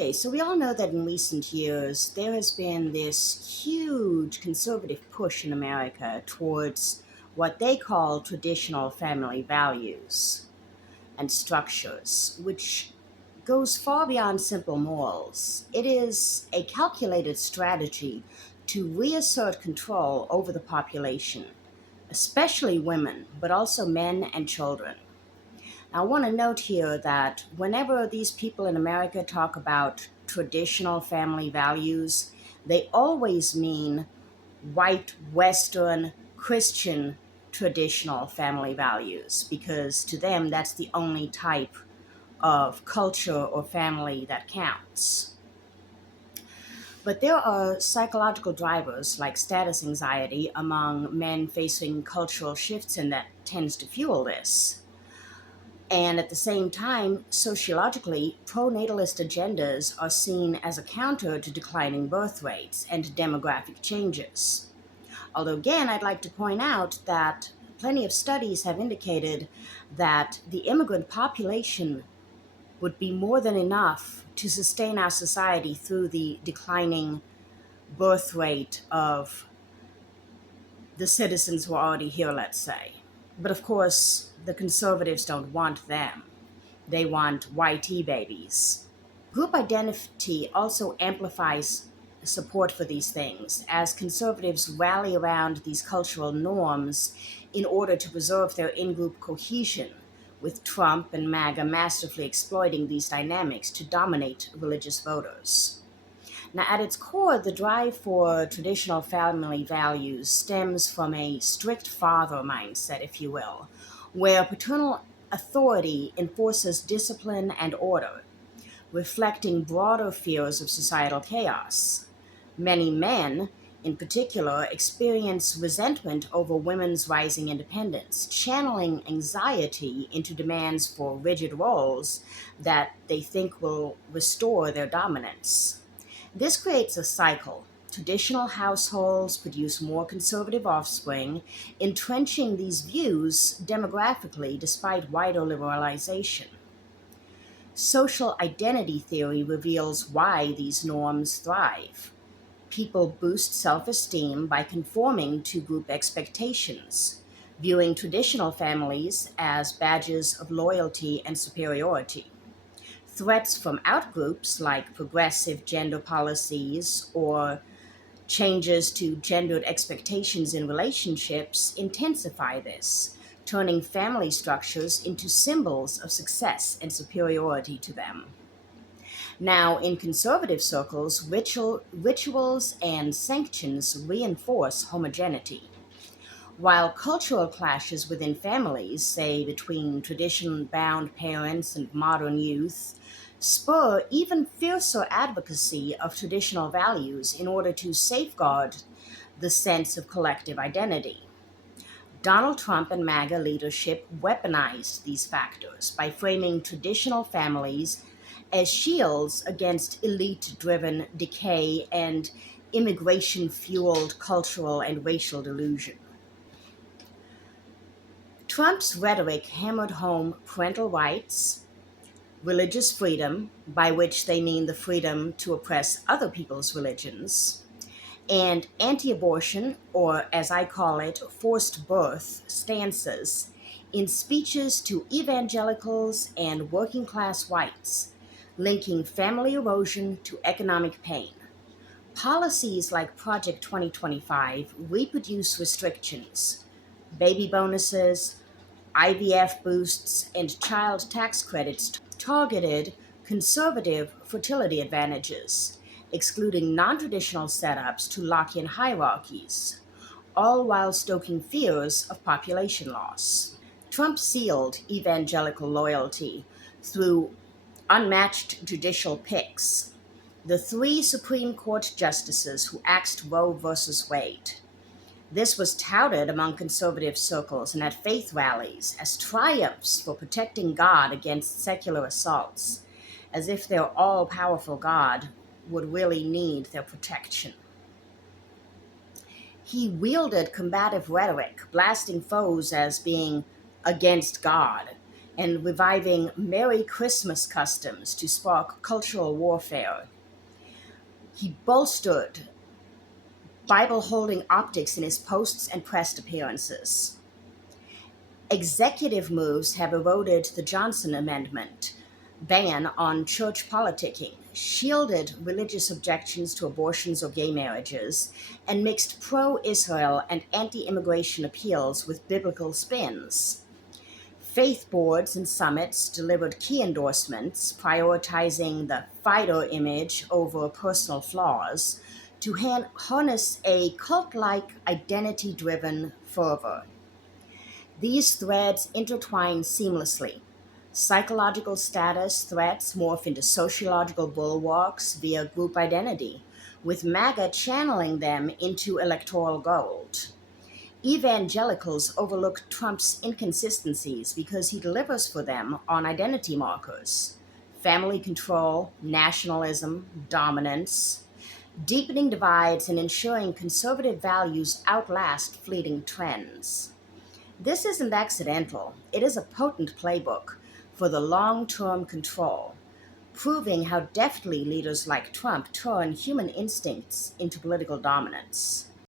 Okay, so we all know that in recent years there has been this huge conservative push in America towards what they call traditional family values and structures, which goes far beyond simple morals. It is a calculated strategy to reassert control over the population, especially women, but also men and children. I want to note here that whenever these people in America talk about traditional family values, they always mean white, Western, Christian traditional family values, because to them that's the only type of culture or family that counts. But there are psychological drivers like status anxiety among men facing cultural shifts, and that tends to fuel this. And at the same time, sociologically, pro-natalist agendas are seen as a counter to declining birth rates and demographic changes. Although, again, I'd like to point out that plenty of studies have indicated that the immigrant population would be more than enough to sustain our society through the declining birth rate of the citizens who are already here, let's say. But of course, the conservatives don't want them. They want YT babies. Group identity also amplifies support for these things, as conservatives rally around these cultural norms in order to preserve their in-group cohesion, with Trump and MAGA masterfully exploiting these dynamics to dominate religious voters. Now, at its core, the drive for traditional family values stems from a strict father mindset, if you will, where paternal authority enforces discipline and order, reflecting broader fears of societal chaos. Many men, in particular, experience resentment over women's rising independence, channeling anxiety into demands for rigid roles that they think will restore their dominance. This creates a cycle. Traditional households produce more conservative offspring, entrenching these views demographically despite wider liberalization. Social identity theory reveals why these norms thrive. People boost self-esteem by conforming to group expectations, viewing traditional families as badges of loyalty and superiority. Threats from outgroups like progressive gender policies or changes to gendered expectations in relationships intensify this, turning family structures into symbols of success and superiority to them. Now, in conservative circles, rituals and sanctions reinforce homogeneity, while cultural clashes within families, say between tradition-bound parents and modern youth, spur even fiercer advocacy of traditional values in order to safeguard the sense of collective identity. Donald Trump and MAGA leadership weaponized these factors by framing traditional families as shields against elite-driven decay and immigration-fueled cultural and racial delusion. Trump's rhetoric hammered home parental rights, religious freedom, by which they mean the freedom to oppress other people's religions, and anti-abortion, or as I call it, forced birth stances in speeches to evangelicals and working-class whites, linking family erosion to economic pain. Policies like Project 2025 reproduce restrictions, baby bonuses, IVF boosts, and child tax credits targeted conservative fertility advantages, excluding non-traditional setups to lock in hierarchies, all while stoking fears of population loss. Trump sealed evangelical loyalty through unmatched judicial picks. The three Supreme Court justices who axed Roe versus Wade. This was touted among conservative circles and at faith rallies as triumphs for protecting God against secular assaults, as if their all-powerful God would really need their protection. He wielded combative rhetoric, blasting foes as being against God, and reviving Merry Christmas customs to spark cultural warfare. He bolstered Bible holding optics in his posts and press appearances. Executive moves have eroded the Johnson Amendment ban on church politicking, shielded religious objections to abortions or gay marriages, and mixed pro Israel and anti immigration appeals with biblical spins. Faith boards and summits delivered key endorsements, prioritizing the fighter image over personal flaws to harness a cult like identity driven fervor. These threads intertwine seamlessly. Psychological status threats morph into sociological bulwarks via group identity, with MAGA channeling them into electoral gold. Evangelicals overlook Trump's inconsistencies because he delivers for them on identity markers: family control, nationalism, dominance, deepening divides and ensuring conservative values outlast fleeting trends. This isn't accidental, it is a potent playbook for the long term control, proving how deftly leaders like Trump turn human instincts into political dominance.